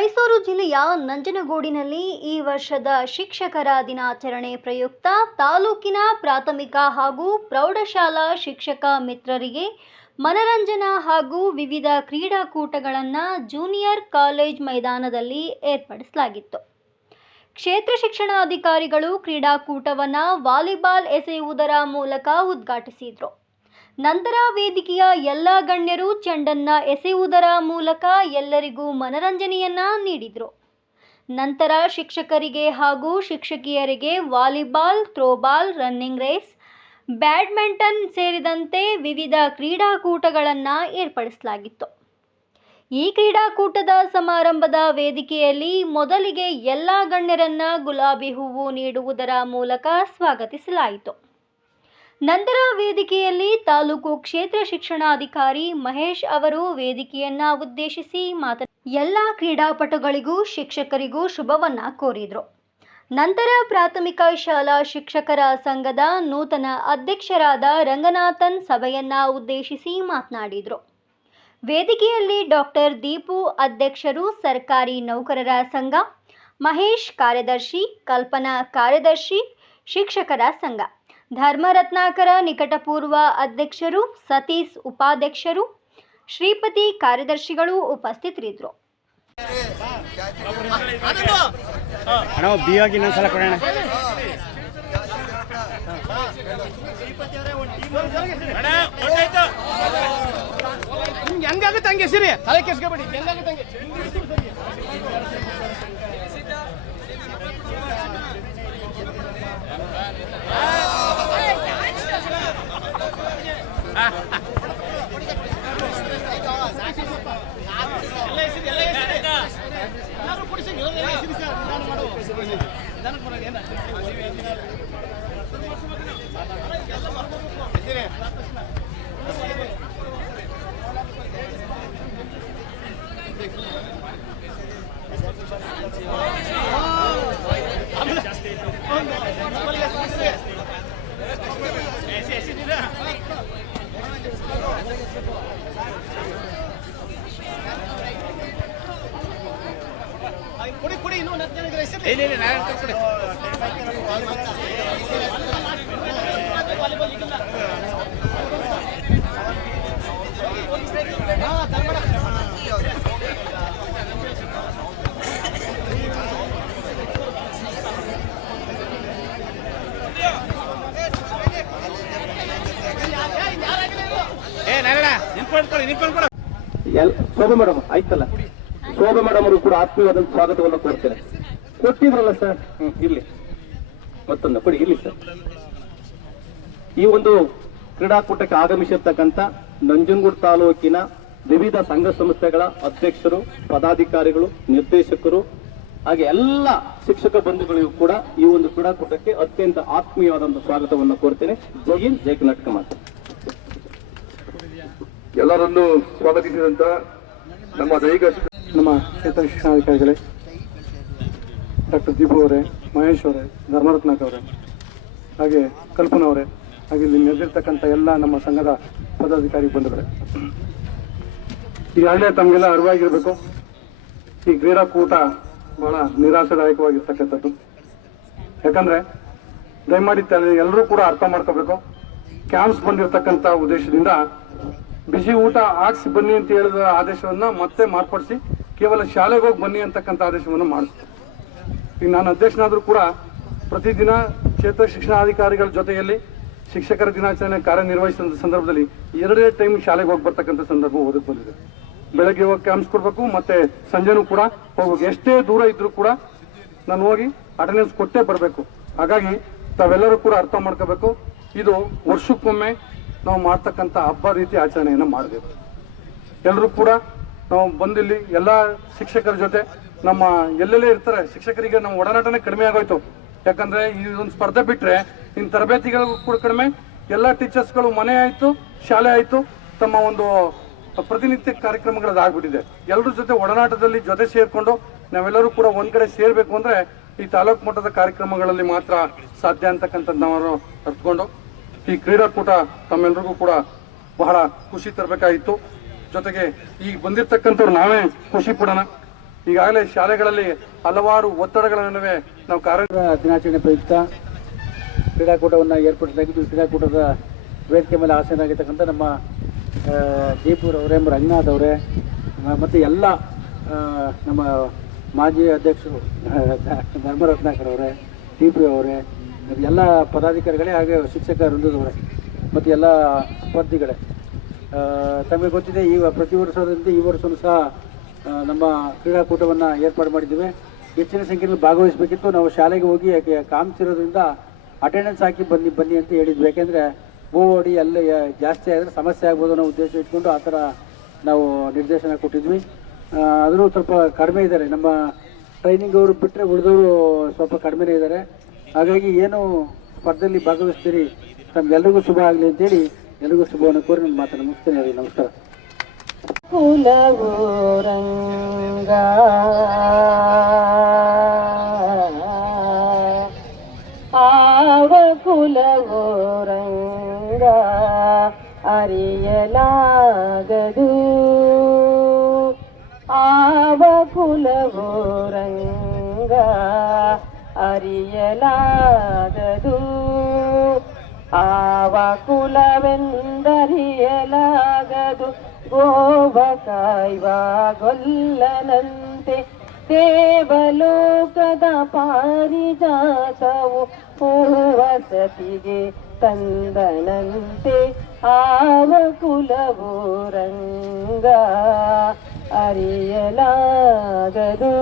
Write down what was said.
ಮೈಸೂರು ಜಿಲ್ಲೆಯ ನಂಜನಗೂಡಿನಲ್ಲಿ ಈ ವರ್ಷದ ಶಿಕ್ಷಕರ ದಿನಾಚರಣೆ ಪ್ರಯುಕ್ತ ತಾಲೂಕಿನ ಪ್ರಾಥಮಿಕ ಹಾಗೂ ಪ್ರೌಢಶಾಲಾ ಶಿಕ್ಷಕ ಮಿತ್ರರಿಗೆ ಮನರಂಜನಾ ಹಾಗೂ ವಿವಿಧ ಕ್ರೀಡಾಕೂಟಗಳನ್ನು ಜೂನಿಯರ್ ಕಾಲೇಜ್ ಮೈದಾನದಲ್ಲಿ ಏರ್ಪಡಿಸಲಾಗಿತ್ತು. ಕ್ಷೇತ್ರ ಶಿಕ್ಷಣಾಧಿಕಾರಿಗಳು ಕ್ರೀಡಾಕೂಟವನ್ನು ವಾಲಿಬಾಲ್ ಎಸೆಯುವುದರ ಮೂಲಕ ಉದ್ಘಾಟಿಸಿದರು. ನಂತರ ವೇದಿಕೆಯ ಎಲ್ಲ ಗಣ್ಯರು ಚೆಂಡನ್ನು ಎಸೆಯುವುದರ ಮೂಲಕ ಎಲ್ಲರಿಗೂ ಮನರಂಜನೆಯನ್ನ ನೀಡಿದರು. ನಂತರ ಶಿಕ್ಷಕರಿಗೆ ಹಾಗೂ ಶಿಕ್ಷಕಿಯರಿಗೆ volleyball, throwball, running race, badminton ಸೇರಿದಂತೆ ವಿವಿಧ ಕ್ರೀಡಾಕೂಟಗಳನ್ನು ಏರ್ಪಡಿಸಲಾಗಿತ್ತು. ಈ ಕ್ರೀಡಾಕೂಟದ ಸಮಾರಂಭದ ವೇದಿಕೆಯಲ್ಲಿ ಮೊದಲಿಗೆ ಎಲ್ಲ ಗಣ್ಯರನ್ನ ಗುಲಾಬಿ ಹೂವು ನೀಡುವುದರ ಮೂಲಕ ಸ್ವಾಗತಿಸಲಾಯಿತು. ನಂತರ ವೇದಿಕೆಯಲ್ಲಿ ತಾಲೂಕು ಕ್ಷೇತ್ರ ಶಿಕ್ಷಣಾಧಿಕಾರಿ ಮಹೇಶ್ ಅವರು ವೇದಿಕೆಯನ್ನ ಉದ್ದೇಶಿಸಿ ಎಲ್ಲ ಕ್ರೀಡಾಪಟುಗಳಿಗೂ ಶಿಕ್ಷಕರಿಗೂ ಶುಭವನ್ನ ಕೋರಿದರು. ನಂತರ ಪ್ರಾಥಮಿಕ ಶಾಲಾ ಶಿಕ್ಷಕರ ಸಂಘದ ನೂತನ ಅಧ್ಯಕ್ಷರಾದ ರಂಗನಾಥನ್ ಸಭೆಯನ್ನ ಉದ್ದೇಶಿಸಿ ಮಾತನಾಡಿದರು. ವೇದಿಕೆಯಲ್ಲಿ ಡಾಕ್ಟರ್ ದೀಪು ಅಧ್ಯಕ್ಷರು, ಸರ್ಕಾರಿ ನೌಕರರ ಸಂಘ, ಮಹೇಶ್ ಕಾರ್ಯದರ್ಶಿ, ಕಲ್ಪನಾ ಕಾರ್ಯದರ್ಶಿ, ಶಿಕ್ಷಕರ ಸಂಘ, ಧರ್ಮರತ್ನಾಕರ ನಿಕಟಪೂರ್ವ ಅಧ್ಯಕ್ಷರು, ಸತೀಶ್ ಉಪಾಧ್ಯಕ್ಷರು, ಶ್ರೀಪತಿ ಕಾರ್ಯದರ್ಶಿಗಳು ಉಪಸ್ಥಿತರಿದ್ದರು. ಶೋಭಾ ಮೇಡಮ್ ಆಯ್ತಲ್ಲ, ಶೋಭಾ ಮೇಡಮ್ ಅವರು ಕೂಡ ಆತ್ಮೀಯವಾದ ಸ್ವಾಗತವನ್ನು ಕೋರ್ತೇನೆ. ಕೊಟ್ಟಿದ್ರಲ್ಲ ಸರ್, ಇರ್ಲಿ ಮತ್ತೊಂದು ಕೊಡಿ, ಇರ್ಲಿ ಸರ್. ಈ ಒಂದು ಕ್ರೀಡಾಕೂಟಕ್ಕೆ ಆಗಮಿಸಿರ್ತಕ್ಕಂಥ ನಂಜನಗೂಡು ತಾಲೂಕಿನ ವಿವಿಧ ಸಂಘ ಸಂಸ್ಥೆಗಳ ಅಧ್ಯಕ್ಷರು, ಪದಾಧಿಕಾರಿಗಳು, ನಿರ್ದೇಶಕರು ಹಾಗೆ ಎಲ್ಲ ಶಿಕ್ಷಕ ಬಂಧುಗಳಿಗೂ ಕೂಡ ಈ ಒಂದು ಕ್ರೀಡಾಕೂಟಕ್ಕೆ ಅತ್ಯಂತ ಆತ್ಮೀಯವಾದಂತಹ ಸ್ವಾಗತವನ್ನು ಕೋರ್ತೇನೆ. ಜೈ ಹಿಂದ್, ಜೈ ಕರ್ನಾಟಕ ಮಾತು. ಎಲ್ಲರನ್ನು ಸ್ವಾಗತಿಸಿದಂತ ನಮ್ಮ ನಮ್ಮ ಕ್ಷೇತ್ರ ಶಿಕ್ಷಣಾಧಿಕಾರಿಗಳೇ, ಡಾಕ್ಟರ್ ದೀಪು ಅವರೇ, ಮಹೇಶ್ ಅವರೇ, ಧರ್ಮರತ್ನಾಕ್ ಅವರೇ, ಹಾಗೆ ಕಲ್ಪನಾ ಅವರೇ, ಹಾಗೆ ಇಲ್ಲಿ ನೆರೆದಿರ್ತಕ್ಕಂಥ ಎಲ್ಲ ನಮ್ಮ ಸಂಘದ ಪದಾಧಿಕಾರಿ ಬಂಧುಗಳೇ, ಈಗಾಗಲೇ ತಮಗೆಲ್ಲ ಅರಿವಾಗಿರಬೇಕು, ಈ ಕ್ರೀಡಾಕೂಟ ಬಹಳ ನಿರಾಶಾದಾಯಕವಾಗಿರ್ತಕ್ಕಂಥದ್ದು. ಯಾಕಂದ್ರೆ ದಯಮಾಡಿ ಎಲ್ಲರೂ ಕೂಡ ಅರ್ಥ ಮಾಡ್ಕೋಬೇಕು. ಕ್ಯಾಂಪ್ಸ್ ಬಂದಿರತಕ್ಕಂಥ ಉದ್ದೇಶದಿಂದ ಬಿಸಿ ಊಟ ಹಾಕ್ಸಿ ಬನ್ನಿ ಅಂತ ಹೇಳಿದ ಆದೇಶವನ್ನ ಮತ್ತೆ ಮಾರ್ಪಡಿಸಿ ಕೇವಲ ಶಾಲೆಗೆ ಹೋಗಿ ಬನ್ನಿ ಅಂತಕ್ಕಂಥ ಆದೇಶವನ್ನು ಮಾಡಿಸ್ತಾರೆ. ಈಗ ನಾನು ಅಧ್ಯಕ್ಷನಾದರೂ ಕೂಡ ಪ್ರತಿದಿನ ಕ್ಷೇತ್ರ ಶಿಕ್ಷಣಾಧಿಕಾರಿಗಳ ಜೊತೆಯಲ್ಲಿ ಶಿಕ್ಷಕರ ದಿನಾಚರಣೆ ಕಾರ್ಯನಿರ್ವಹಿಸಿದ ಸಂದರ್ಭದಲ್ಲಿ 2 ಟೈಮ್ ಶಾಲೆಗೆ ಹೋಗಿ ಬರ್ತಕ್ಕಂಥ ಸಂದರ್ಭ ಒದಗಿ ಬಂದಿದೆ. ಬೆಳಗ್ಗೆ ಹೋಗಿ ಕ್ಯಾಂಪ್ಸ್ ಕೊಡ್ಬೇಕು, ಮತ್ತೆ ಸಂಜೆನೂ ಕೂಡ ಹೋಗ್ಬೇಕು. ಎಷ್ಟೇ ದೂರ ಇದ್ರೂ ಕೂಡ ನಾನು ಹೋಗಿ ಅಟೆಂಡೆನ್ಸ್ ಕೊಟ್ಟೇ ಬರಬೇಕು. ಹಾಗಾಗಿ ತಾವೆಲ್ಲರೂ ಕೂಡ ಅರ್ಥ ಮಾಡ್ಕೋಬೇಕು, ಇದು ವರ್ಷಕ್ಕೊಮ್ಮೆ ನಾವು ಮಾಡ್ತಕ್ಕಂಥ ಹಬ್ಬ ರೀತಿ ಆಚರಣೆಯನ್ನು ಮಾಡಬೇಕು. ಎಲ್ಲರೂ ಕೂಡ ನಾವು ಬಂದಿಲ್ಲಿ ಎಲ್ಲ ಶಿಕ್ಷಕರ ಜೊತೆ ನಮ್ಮ ಎಲ್ಲೆಲ್ಲೇ ಇರ್ತಾರೆ ಶಿಕ್ಷಕರಿಗೆ ನಮ್ಮ ಒಡನಾಟನೇ ಕಡಿಮೆ ಆಗೋಯ್ತು. ಯಾಕಂದ್ರೆ ಈ ಒಂದು ಸ್ಪರ್ಧೆ ಬಿಟ್ರೆ ಇನ್ನು ತರಬೇತಿಗಳಿಗೂ ಕೂಡ ಕಡಿಮೆ. ಎಲ್ಲ ಟೀಚರ್ಸ್ಗಳು ಮನೆ ಆಯ್ತು, ಶಾಲೆ ಆಯ್ತು, ತಮ್ಮ ಒಂದು ಪ್ರತಿನಿತ್ಯ ಕಾರ್ಯಕ್ರಮಗಳದ್ದು ಆಗ್ಬಿಟ್ಟಿದೆ. ಎಲ್ಲರ ಜೊತೆ ಒಡನಾಟದಲ್ಲಿ ಜೊತೆ ಸೇರ್ಕೊಂಡು ನಾವೆಲ್ಲರೂ ಕೂಡ ಒಂದ್ ಕಡೆ ಸೇರ್ಬೇಕು ಅಂದ್ರೆ ಈ ತಾಲೂಕು ಮಟ್ಟದ ಕಾರ್ಯಕ್ರಮಗಳಲ್ಲಿ ಮಾತ್ರ ಸಾಧ್ಯ ಅಂತಕ್ಕಂಥದ್ದು ನಾವು ಅರ್ಥಕೊಂಡು ಈ ಕ್ರೀಡಾಕೂಟ ತಮ್ಮೆಲ್ಲರಿಗೂ ಕೂಡ ಬಹಳ ಖುಷಿ ತರಬೇಕಾಗಿತ್ತು. ಜೊತೆಗೆ ಈಗ ಬಂದಿರತಕ್ಕಂಥವ್ರು ನಾವೇ ಖುಷಿ ಪಡೋಣ. ಈಗಾಗಲೇ ಶಾಲೆಗಳಲ್ಲಿ ಹಲವಾರು ಒತ್ತಡಗಳ ನಡುವೆ ನಾವು ದಿನಾಚರಣೆ ಪ್ರಯುಕ್ತ ಕ್ರೀಡಾಕೂಟವನ್ನು ಏರ್ಪಡಿಸಲಾಗಿದ್ದು. ಕ್ರೀಡಾಕೂಟದ ವೇದಿಕೆ ಮೇಲೆ ಆಸೀನರಾಗಿರ್ತಕ್ಕಂಥ ನಮ್ಮ ಜೈಪುರ್ ಅವರೇ, ರಂಗನಾಥ್ ಅವರೇ ಮತ್ತು ಎಲ್ಲ ನಮ್ಮ ಮಾಜಿ ಅಧ್ಯಕ್ಷರು ಧರ್ಮರತ್ನಾಕರ್ ಅವರೇ, ಟಿ.ಪಿ. ಅವರೇ, ಎಲ್ಲ ಪದಾಧಿಕಾರಿಗಳೇ, ಹಾಗೆ ಶಿಕ್ಷಕ ವೃಂದದವರೇ ಮತ್ತು ಎಲ್ಲ ಸ್ಪರ್ಧಿಗಳೇ, ತಮಗೆ ಗೊತ್ತಿದೆ ಪ್ರತಿ ವರ್ಷದಂತೆ ಈ ವರ್ಷವೂ ಸಹ ನಮ್ಮ ಕ್ರೀಡಾಕೂಟವನ್ನು ಏರ್ಪಾಡು ಮಾಡಿದ್ದೀವಿ. ಹೆಚ್ಚಿನ ಸಂಖ್ಯೆಯಲ್ಲಿ ಭಾಗವಹಿಸಬೇಕಿತ್ತು. ನಾವು ಶಾಲೆಗೆ ಹೋಗಿ ಕಾಮಿಸಿರೋದ್ರಿಂದ ಅಟೆಂಡೆನ್ಸ್ ಹಾಕಿ ಬನ್ನಿ ಅಂತ ಹೇಳಿದ್ವಿ. ಯಾಕೆಂದರೆ ಓಡಿ ಎಲ್ಲ ಜಾಸ್ತಿ ಆದರೆ ಸಮಸ್ಯೆ ಆಗ್ಬೋದು ಅನ್ನೋ ಉದ್ದೇಶ ಇಟ್ಕೊಂಡು ಆ ಥರ ನಾವು ನಿರ್ದೇಶನ ಕೊಟ್ಟಿದ್ವಿ. ಆದರೂ ಸ್ವಲ್ಪ ಕಡಿಮೆ ಇದ್ದಾರೆ, ನಮ್ಮ ಟ್ರೈನಿಂಗ್ ಅವರು ಬಿಟ್ಟರೆ ಉಳಿದವರು ಸ್ವಲ್ಪ ಕಡಿಮೆನೇ ಇದ್ದಾರೆ. ಹಾಗಾಗಿ ಏನು ಸ್ಪರ್ಧೆಯಲ್ಲಿ ಭಾಗವಹಿಸ್ತೀರಿ, ತಮ್ಗೆಲ್ರಿಗೂ ಶುಭ ಆಗಲಿ ಅಂತೇಳಿ ಎಲ್ರಿಗೂ ಶುಭವನ್ನು ಕೋರಿ ನನ್ನ ಮಾತನ್ನು ಮುಗಿಸ್ತೇನೆ. ನಮಸ್ಕಾರ. ಕುಲಗೋರಂಗ ಆವ ಕುಲಗೋರಂಗ ಅರಿಯಲಾಗದು, ಆವ ಕುಲಗೋರಂಗ ಅರಿಯಲಾಗದು, ಆವ ಕುಲವೆಂದರಿಯಲಾಗದು. ಗೋವ ಕಾಯ್ವ ಗೊಲ್ಲನಂತೆ ದೇವಲೋಕದ ಪಾರಿಜಾತವು ಹೂವಸತಿಗೆ ತಂದನಂತೆ, ಆವ ಕುಲವು ರಂಗ ಅರಿಯಲಾಗದು.